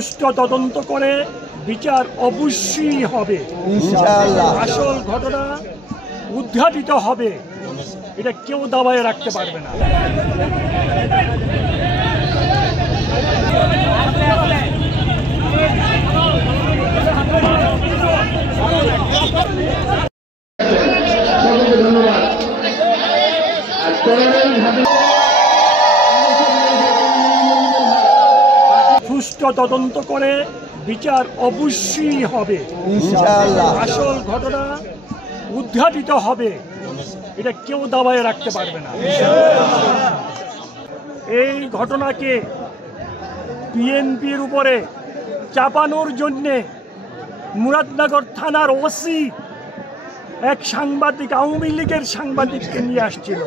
সুষ্ঠু তদন্ত করে বিচার অবশ্যই হবে, ইনশাআল্লাহ। আসল ঘটনা উদ্ঘাটিত হবে, এটা কেউ দাবায় রাখতে পারবে না। সুষ্ঠু তদন্ত করে বিচার অবশ্যই হবে, ইনশাআল্লাহ। আসল ঘটনা উদ্ঘাটিত হবে, এটা কেউ দাবায় রাখতে পারবে না। এই ঘটনাকে বিএনপির উপরে চাপানোর জন্যে মুরাদনগর থানার ওসি এক সাংবাদিক, আওয়ামী লীগের সাংবাদিককে নিয়ে আসছিল।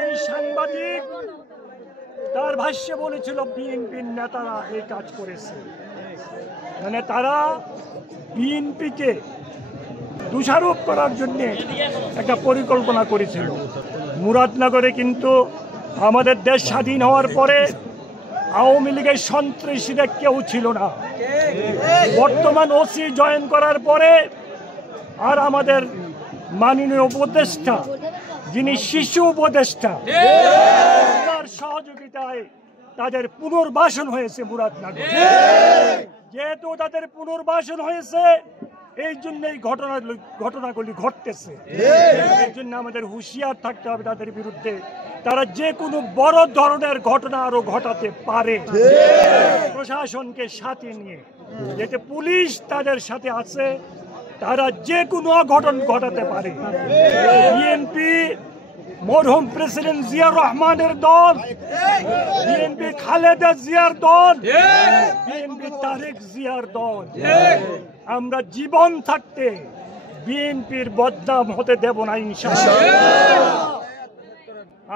এই সাংবাদিক তার ভাষ্যে বলেছিল বিএনপির নেতারা এই কাজ করেছে, মানে তারা বিএনপিকে দোষারোপ করার জন্য একটা পরিকল্পনা করেছিল। মুরাদনগরে কিন্তু আমাদের দেশ স্বাধীন হওয়ার পরে আওয়ামী লীগের সন্ত্রাসীরা কেউ ছিল না। বর্তমান ওসি জয়েন করার পরে আর আমাদের মাননীয় উপদেষ্টা, যিনি শিশু উপদেষ্টা, তার সহযোগিতায় তাদের পুনর্বাসন হয়েছে মুরাদনগর। যেহেতু তাদের পুনর্বাসন হয়েছে, এই জন্য এই ঘটনাগুলি ঘটতেছে। এই জন্য আমাদের হুঁশিয়ার থাকতে হবে তাদের বিরুদ্ধে। তারা যে কোনো বড় ধরনের ঘটনা আরো ঘটাতে পারে, প্রশাসনকে সাথে নিয়ে। যেতে পুলিশ তাদের সাথে আছে, তারা যে কোনো অঘটন ঘটাতে পারে। বিএনপি মরহুম প্রেসিডেন্ট জিয়াউর রহমানের দল, বিএনপি খালেদা জিয়ার দল, বিএনপি তারেক জিয়ার দল। আমরা জীবন থাকতে বিএনপির বদনাম হতে দেব না, ইনশাআল্লাহ।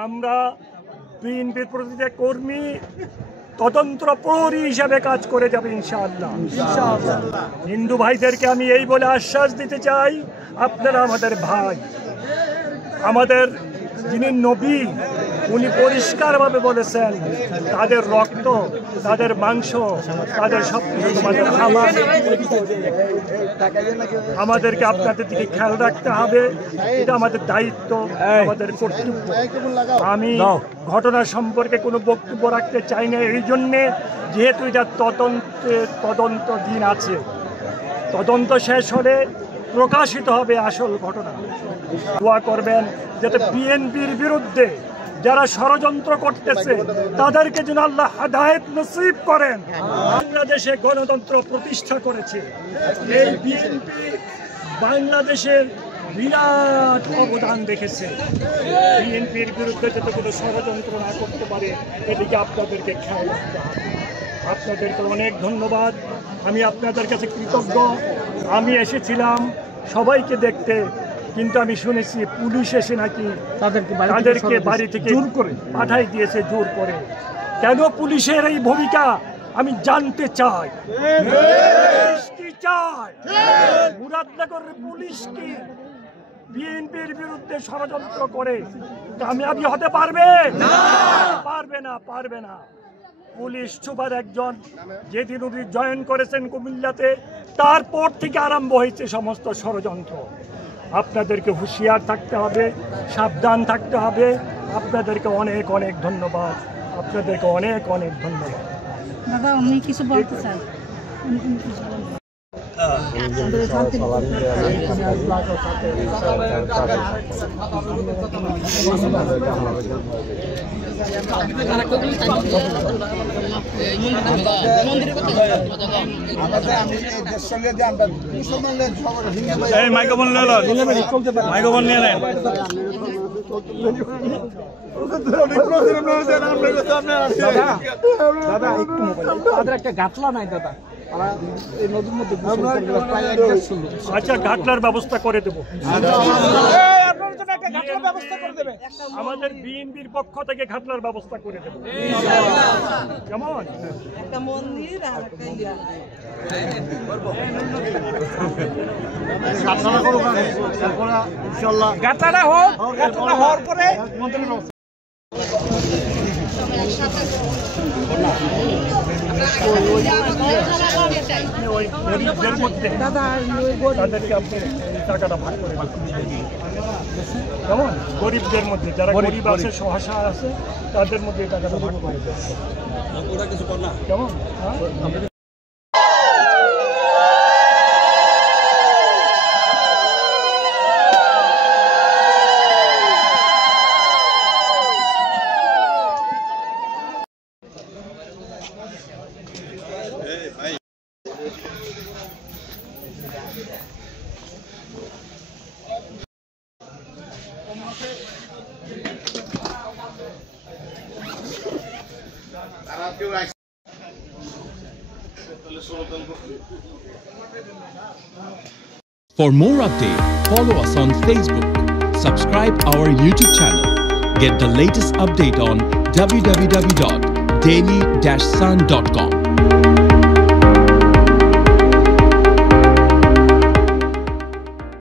আমরা বিএনপির প্রতিটা কর্মী তদন্ত প্রহরী হিসাবে কাজ করে যাবে, ইনশাআল্লাহ। হিন্দু ভাইদেরকে আমি এই বলে আশ্বাস দিতে চাই, আপনারা আমাদের ভাই, আমাদের যিনি নবী, উনি পরিষ্কারভাবে বলেছেন তাদের রক্ত, তাদের মাংস, তাদের সব কিছু তোমাদের খাবার। আমাদেরকে আপনাদের দিকে খেয়াল রাখতে হবে, এটা আমাদের দায়িত্ব, আমাদের কর্তব্য। আমি ঘটনা সম্পর্কে কোনো বক্তব্য রাখতে চাই না, এই জন্যে যেহেতু এটা তদন্ত দিন আছে, তদন্ত শেষ হলে প্রকাশিত হবে আসল ঘটনা। দোয়া করবেন যাতে বিএনপির বিরুদ্ধে যারা ষড়যন্ত্র করতেছে তাদেরকে যেন আল্লাহ হেদায়েত নসিব করেন। বাংলাদেশে গণতন্ত্র প্রতিষ্ঠা করেছে এই বিএনপি, বাংলাদেশের বিরাট অবদান রেখেছে। বিএনপির বিরুদ্ধে যাতে কোনো ষড়যন্ত্র না করতে পারে, এদিকে আপনাদেরকে খেয়াল রাখতে হবে। আপনাদেরকে অনেক ধন্যবাদ, আমি আপনাদের কাছে কৃতজ্ঞ। আমি এসেছিলাম সবাইকে দেখতে, কিন্তু আমি শুনেছি পুলিশ এসে নাকি তাদেরকে বাড়ি থেকে জোর করে পাঠাই দিয়েছে, জোর করে। কেন পুলিশের এই ভূমিকা আমি জানতে চাই। কি চায় মুরাদনগরের পুলিশ? কি বিএনপির বিরুদ্ধে ষড়যন্ত্র করে কামিয়াবি হতে পারবে? পারবে না, পারবে না। পুলিশ সুপার একজন যেদিন উনি জয়েন করেছেন কুমিল্লাতে, তারপর থেকে আরম্ভ হয়েছে সমস্ত ষড়যন্ত্র। আপনাদেরকে হুঁশিয়ার থাকতে হবে, সাবধান থাকতে হবে। আপনাদেরকে অনেক অনেক ধন্যবাদ, আপনাদেরকে অনেক অনেক ধন্যবাদ। দাদা উনি কিছু বলতে চান? মাইক্রোফোন নিয়ে নেন। দাদা একটু মোবাইল, তাদের একটা গাছলা নাই দাদা, এই নদীর মধ্যে আচ্ছা, ঘাটলার ব্যবস্থা করে দেবো। আমাদের বিএনপির পক্ষ থেকে ঘাটলার ব্যবস্থা করে দেবো। কেমন একটা মন্দির আর একটা গাছলাটা হোক, গাছলাটা হওয়ার পরে মন্দিরের ব্যবস্থা। আপনি ওই গরিবদের মধ্যে তাদেরকে আপনি এই টাকাটা ভাগ করে দেন। কেমন গরিবদের মধ্যে যারা গরিব আছে সহায় আছে তাদের মধ্যে এই টাকাটা ভাগ করে দেন। কেমন হ্যাঁ? For more updates, follow us on Facebook, subscribe our YouTube channel, get the latest update on www.daily-sun.com.